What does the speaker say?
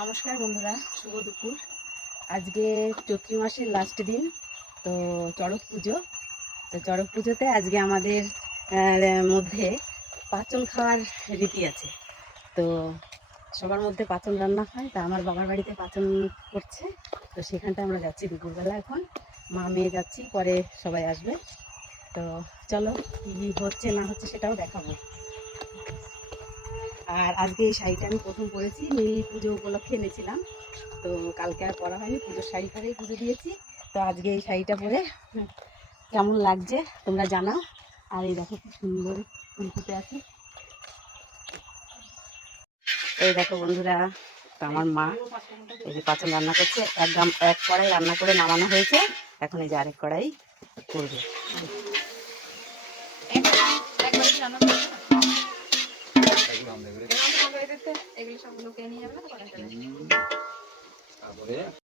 নমস্কার বন্ধুরা, শুভ দুপুর। আজকে চৈত্র মাসের লাস্ট দিন, তো চড়ক পুজো। তো চড়ক পুজোতে আজকে আমাদের মধ্যে পাঁচন খাওয়ার রীতি আছে। তো সবার মধ্যে পাঁচন রান্না হয়, তা আমার বাবার বাড়িতে পাঁচন করছে। তো সেখানটা আমরা যাচ্ছি দুপুরবেলা, এখন মা মেয়ে যাচ্ছি, পরে সবাই আসবে। তো চলো কী হচ্ছে না হচ্ছে সেটাও দেখাবো। আর আজকে এই শাড়িটা আমি প্রথম পরেছি, নীল পুজো উপলক্ষে এনেছিলাম। তো কালকে আর পরা হয়নি, পুজোর শাড়ি পরেই পুজো দিয়েছি। তো আজকে এই শাড়িটা পরে কেমন লাগছে তোমরা জানাও। আর এই দেখো কি সুন্দর ফুল ফুটে আছে। এই দেখো বন্ধুরা, তো আমার মা এই যে পাঁচন রান্না করছে। এক কড়াই রান্না করে নামানো হয়েছে, এখন এই যে আরেক কড়াই করবে। এগুলো সবগুলো নিয়ে যাবে।